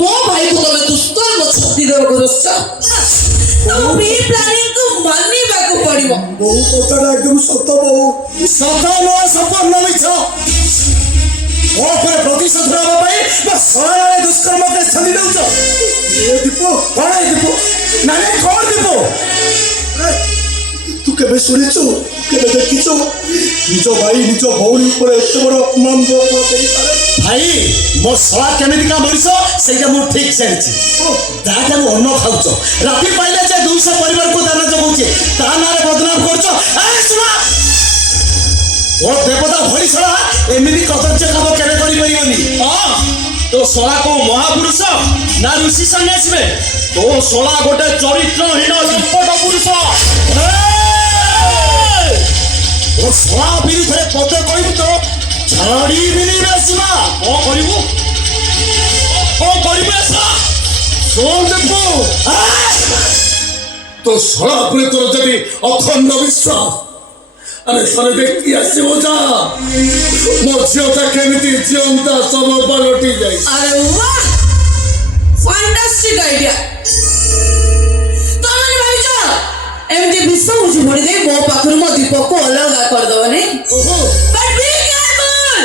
ମୋ ଭାଇକୁ ତମେ ଦୁଷ୍କର୍ମ ଛାତିଦେବ କରୁଛ ତମ ପ୍ରି ପ୍ଲାନିଂ କୁ ମାନିବାକୁ ପଡିବ। ବୋଉ କଥାଟା ଏକଦମ ସତ ବୋଉ। ସତ ନୁହଁ ସମ୍ପୂର୍ଣ୍ଣ ମିଛ। ମୋ ଉପରେ ପ୍ରତିଶୋଧ ନେବା ପାଇଁ ମୋ ଶଳାରେ ଦୁଷ୍କର୍ମ କେସ୍ ଛାଡ଼ି ଦେଉଛ। ଏ ଦୀପୁ କଣ ଏ ଦୀପୁ ନାଇଁ କଣ ଦୀପୁ ତୁ କେବେ ଶୁଣିଛୁ କେବେ ଦେଖିଛୁ ନିଜ ଭାଇ ନିଜ ଭଉଣୀ ଉପରେ ଏତେ ବଡ଼ ଅପମାନ ଦେଇପାରେ? ଭାଇ ମୋ ଶଳା କେମିତିକା ମଣିଷ ସେଇଟା ମୁଁ ଠିକ ଜାଣିଛି। ଯାହାଠାରୁ ଅନ୍ନ ଖାଉଛ ରାତି ପାଇଲେ ଯେ 200 ପରିବାରକୁ ଦାନ ଯୋଗାଉଛି ତା ନାଁରେ ବଦନାମ କରୁଛ। ଓ ଦେବତା ଭଳି ଶଳା ଏମିତି କଦର୍ଯ୍ୟ କାମ କେବେ କରିପାରିବନି। ତୋ ଶଳା କୋ ମହାପୁରୁଷ ନା ଋଷି ସନ୍ନ୍ୟାସୀ? ତୋ ଶଳା ଗୋଟେ ଚରିତ୍ରହୀନ ଲମ୍ପଟ ପୁରୁଷ। ଓ ଶଳା ବିରୁଦ୍ଧରେ ପଦ କହିବୁ ତ ଛାଡ଼ିବିନି ବେଶିମା। କଣ କରିବୁ তো শলা উপরে তোর যদি অখণ্ড বিশ্বাস আরে সরে ব্যক্তি আসছে বোঝা ମୋ ଝିଅଟା କେମିତି ଜିଅନ୍ତା ଶବ ପାଲଟି ଯାଇଛି। ଆରେ ୱାହ ଫାଣ୍ଟାଷ୍ଟିକ ଆଇଡିଆ। ତମେ ଭାବିଛ ଏମିତି ବିଷ ଉଠି ଭରି ଦେଇ ମୋ ପାଖରୁ ମୋ ଦୀପକୁ ଅଲଗା କରିଦବନି? ବଟ୍ ବି କେୟାରଫୁଲ।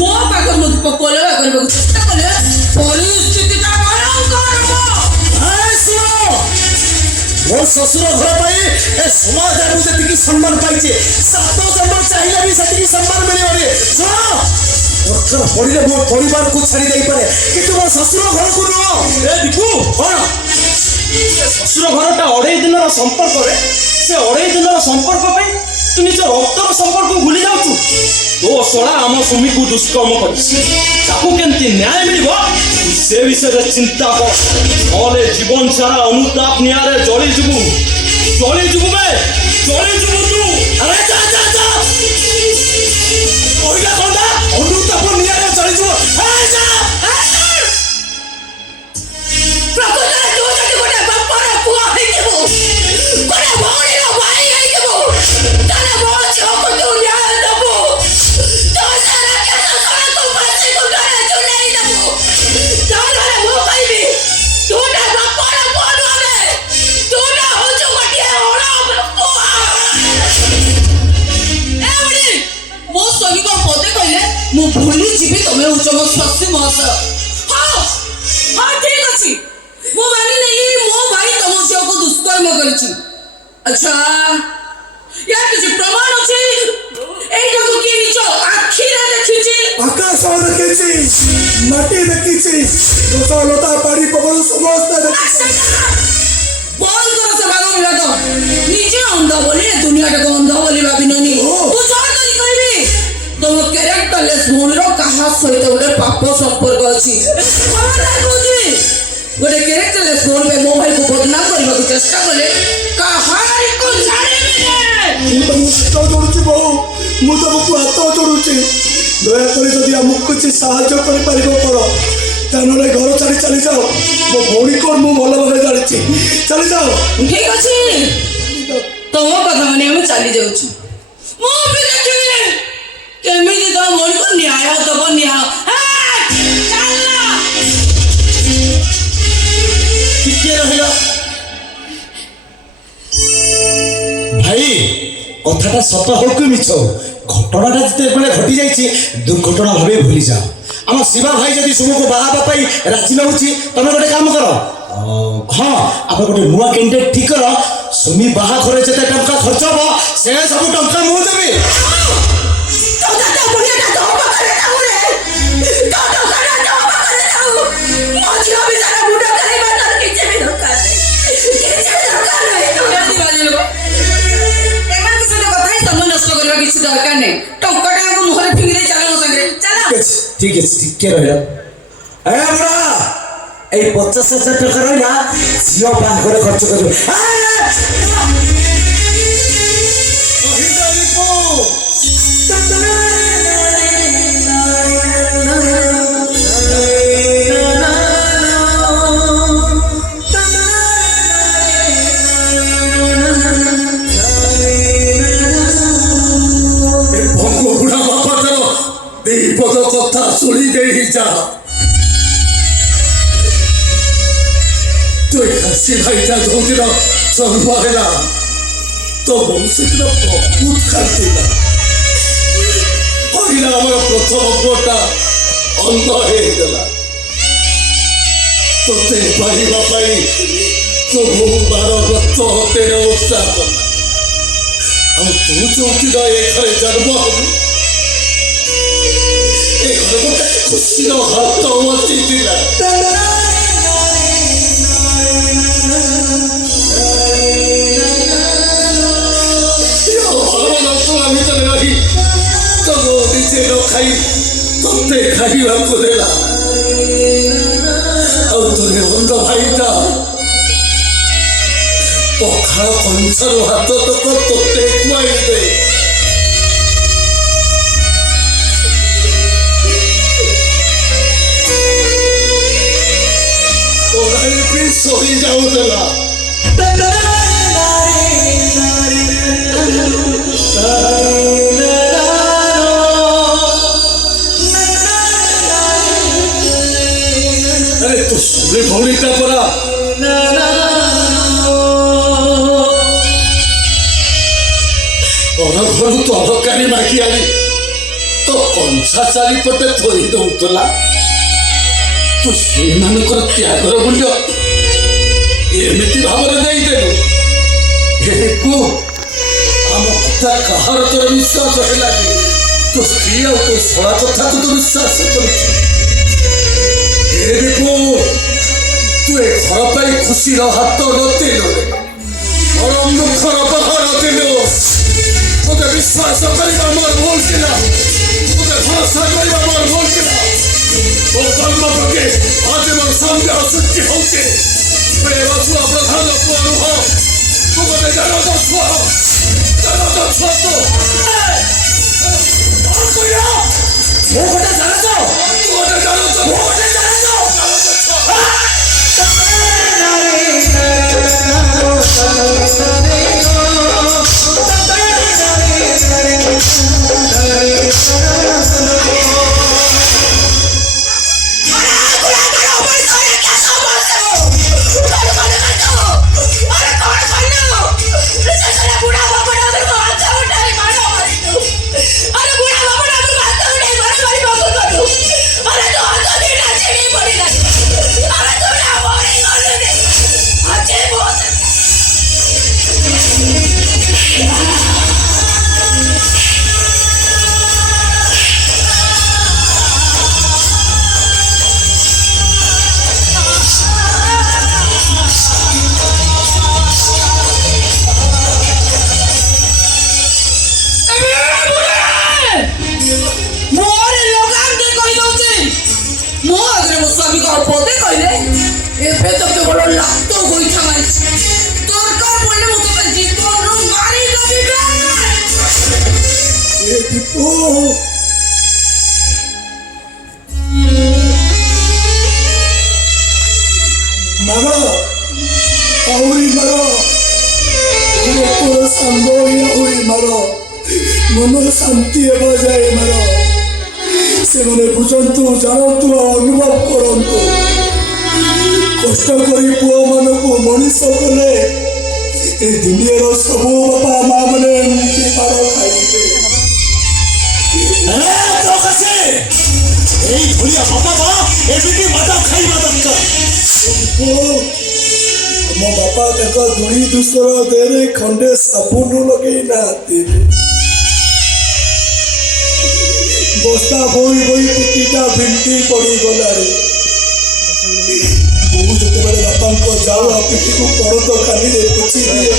ମୋ ପାଖରୁ ମୋ ଦୀପକୁ ଅଲଗା କରିବାକୁ ଚେଷ୍ଟା କଲେ ପରିସ୍ଥିତିଟା ଭୟଙ୍କର ହେବ। ମୋ ଶ୍ୱଶୁର ଘର ପାଇଁ ଏ ସମାଜରେ ମୁଁ ଯେତିକି ସମ୍ମାନ ପାଇଛି 7 ଜନ୍ମ ଚାହିଁଲେ ବି ସେତିକି ସମ୍ମାନ ମିଳିବନି। ଦରକାର ପଡ଼ିଲେ ମୋ ପରିବାରକୁ ଛାଡ଼ି ଦେଇପାରେ କିନ୍ତୁ ମୋ ଶ୍ୱଶୁର ଘରକୁ ନୁହଁ। ଏ ଦୀପୁ କଣ ଶ୍ୱଶୁର ଘରଟା 2.5 ଦିନର ସମ୍ପର୍କରେ ସେ 2.5 ଦିନର ସମ୍ପର୍କ ପାଇଁ ତୁ ନିଜ ରକ୍ତର ସମ୍ପର୍କ ଭୁଲି ଯାଉଛୁ। ତୋ ଶଳା ଆମ ସୁମିକୁ ଦୁଷ୍କର୍ମ କରିଛି ତାକୁ କେମିତି ନ୍ୟାୟ ମିଳିବ ସେ ବିଷୟରେ ଚିନ୍ତା କର ନହେଲେ ଜୀବନ ସାରା ଅନୁତାପ ନିଆଁରେ ଜଳିଯିବୁ ବେ ଜଳିଯିବୁ ତୁ। ଆରେ ଯା ଯା ଯା କହିଲା କଣଟା ଅନୁତାପ ନିଆଁରେ ଜଳିଯିବ। ପ୍ରକୃତରେ ତୁ ଯଦି ଗୋଟେ ବାପର ପୁଅ ହେଇଥିବୁ ଗୋଟେ ଭଉଣୀର ଭାଇ ହେଇଥିବୁ ତାହେଲେ ମୋ ଝିଅକୁ ତୁ ନ୍ୟାୟ ଦେବୁ। ତୁ ସେ ରାକ୍ଷସ ଶଳାକୁ ଫାଶୀ କୁଣ୍ଡରେ ଝୁଲେଇ ଦେବୁ। ତାହେଲେ ମୁଁ କହିବି ତୁଟା ବାପର ପୁଅ ନୁହେଁ ତୁଟା ହଉଛୁ ଗୋଟିଏ ମୋ ସ୍ୱାମୀଙ୍କ ପଦେ କହିଲେ ମୁଁ ଭୁଲି ଯିବି ତମେ ହଉଛ ମୋ ଶାଶୁ ମହାଶୟ। ହଁ ଠିକ ଅଛି ମୁଁ ମାନି ନେଲି ମୋ ଭାଇ ତମ ଝିଅକୁ ଦୁଷ୍କର୍ମ କରିଛି। ଆଚ୍ଛା ୟାର କିଛି ପ୍ରମାଣ ଅଛି? ଏଇଟାକୁ କିଏ ନିଜ ଆଖିରେ ଦେଖିଛି? ଆକାଶ ଦେଖିଛି ମାଟି ଦେଖିଛି ଗଛ ଲତା ପାଣି ପବନ ସମସ୍ତେ ଦେଖିଛି। ବନ୍ଦ କର ସେ ଭାଗ ବିଭାଗ। ନିଜେ ଅନ୍ଧ ବୋଲି ଏ ଦୁନିଆଟାକୁ ଅନ୍ଧ ବୋଲି ଭାବିନନି। ମୁଁ ଜୟ କରି କହିବି ତମ କ୍ୟାରେକ୍ଟରଲେସ୍ ଭଉଣୀର କାହା ସହିତ ଗୋଟେ ପାପ ସମ୍ପର୍କ ଅଛି। ଗୋଟେ କ୍ୟାରେକ୍ଟରଲେସ୍ ଭଉଣୀ ପାଇଁ ମୋ ଭାଇକୁ ବଦନାମ କରିବାକୁ ଚେଷ୍ଟା କଲେ କାହାରିକୁ ଛାଡ଼ିବିନି। ମୁଁ ତମକୁ ହାତ ଯୋଡୁଛି ବୋଉ ମୁଁ ତମକୁ ହାତ ଯୋଡୁଛି ଦୟାକରି ଯଦି ଆମକୁ କିଛି ସାହାଯ୍ୟ କରିପାରିବ କର ତାହେଲେ ଘର ଛାଡ଼ି ଚାଲିଯାଅ। ମୋ ଭଉଣୀ କଣ ମୁଁ ଭଲ ଭାବେ ଜାଣିଛି ଚାଲିଯାଅ। ଠିକ ଅଛି ତମ କଥା ମାନି ଆମେ ଚାଲି ଯାଉଛୁ। ମୁଁ ବି ଦେଖିବି କେମିତି ତମ ଭଉଣୀକୁ ନ୍ୟାୟ ଦବ ନ୍ୟାୟ। ଟିକେ ରହିଲ ଭାଇ କଥାଟା ସତ ହଉ କି ମିଛ ଘଟଣାଟା ଯେତେବେଳେ ଘଟି ଯାଇଛି ଦୁର୍ଘଟଣା ଭାବେ ଭୁଲିଯାଅ। ଆମ ଶିବା ଭାଇ ଯଦି ସୁମକୁ ବାହା ହେବା ପାଇଁ ରାଜି ନେଉଛି ତମେ ଗୋଟେ କାମ କର ହଁ ଆପଣ ଗୋଟେ ନୂଆ କ୍ୟାଣ୍ଡିଡେଟ୍ ଠିକ କର ସୁମି ବାହାଘରେ ଯେତେ ଟଙ୍କା ଖର୍ଚ୍ଚ ହବ ସେ ସବୁ ଟଙ୍କା ମୁଁ ଦେବି। କିଛି ଦରକାର ନାହିଁ ଟଙ୍କାଟା ମୁହଁରେ ଫିଙ୍ଗି ଦେଇ ଚାଲ ମୋ ସାଙ୍ଗରେ ଚାଲ। ଠିକ ଅଛି ଟିକେ ରହିଲ ଏ ବୁଢ଼ା এই 50,000 টাকা রইলা ঝিও বাহাঘরে খরচ করবে। ଶୁଣି ଦେଇ ଯା। ତୁ ଘାସି ଭାଇଟା ଯୋଉଦିନ ଜନ୍ମ ହେଲା ତୋ ବଂଶୀର ବହୁତ ଖାଇଥିଲା। କହିଲା ଆମର ପ୍ରଥମ ପୁଅଟା ଅନ୍ଧ ହେଇଗଲା। ତୋତେ ପାଇବା ପାଇଁ ତୋ ବୋଉ 12 ବର୍ଷ ତେର ଓଷା କଲା। ଆଉ ତୁ ଯୋଉଦିନ ଏ ଘରେ ଜନ୍ମ ହବୁ ଏ ଘରେ ଗୋଟେ ଖୁସିର ହାତ ବସିଥିଲା। ଭାବନା ଭିତରେ ରହି ତୋ ନିଜେ ନ ଖାଇ ତୋତେ ଖାଇବାକୁ ଦେଲା। ଆଉ ତୋରେ ଅନ୍ଧ ଭାଇଟା ପଖାଳ କଂସାରୁ ହାତ ତକ ତୋତେ ଖୁଆଇ ଦେ। ଶୋଇ ଯାଉଥିଲା। ଆରେ ତୁ ଶୁଣି ଭଉଣୀଟା ପରା ଘରୁ ତରକାରୀ ମାଗି ଆଣି ତୋ କଂସା ଚାରିପଟେ ଥୋଇ ଦଉଥିଲା। ତୁ ସେଇମାନଙ୍କର ତ୍ୟାଗର ମୂଲ୍ୟ ଏମିତି ଭାବରେ ଦେଇଦେଲୁ। ଆମ କଥା କାହାର ତୋର ବିଶ୍ୱାସ ହେଲାନି। ତୋ ସ୍ତ୍ରୀ ଆଉ ତୋ ଶଳା କଥାକୁ ତୁ ବିଶ୍ୱାସ କରୁଛୁ। ତୁ ଏ ଘର ପାଇଁ ଖୁସିର ହାତ ନଥିଲୁ ବରଂ ଦୁଃଖର ପହର ଥିଲୁ। ମୋତେ ବିଶ୍ୱାସ କରିବା ମୋର ଭୁଲ ଥିଲା। ମୋତେ ଭରସା କରିବା ମୋର ଭୁଲ ଥିଲା। ମୋ କର୍ମ ପ୍ରତି ଆଜି ମୋର ସନ୍ଦେହ ସୃଷ୍ଟି ହଉଛି। ଛୁଆ ପ୍ରଧାନ ପୁଅ ନୁହ। ତୁ ଗୋଟେ ଜାଣତ ଛୁଆ ତୁ ମୁଁ ଗୋଟେ ଜାଣତ ତୁ ଗୋଟେ ଜାଣତ ମୁଁ ଗୋଟେ ଜାଣତ। मन शांति जाए मार से बुझंतु जानतु अनुभव करंतु कष्ट करी पुओ मान को मनीष कले ए दुनिया सब बापा माँ मैंने मार खाइबे मो बापा दुई दूसर देरे खंडे साबुन लगे ना बस्ता बोई बोई पिटीटा भिंटी पड़ी गलारे बहु जो बापा जाओ पिटी को परत खाली पोची दिए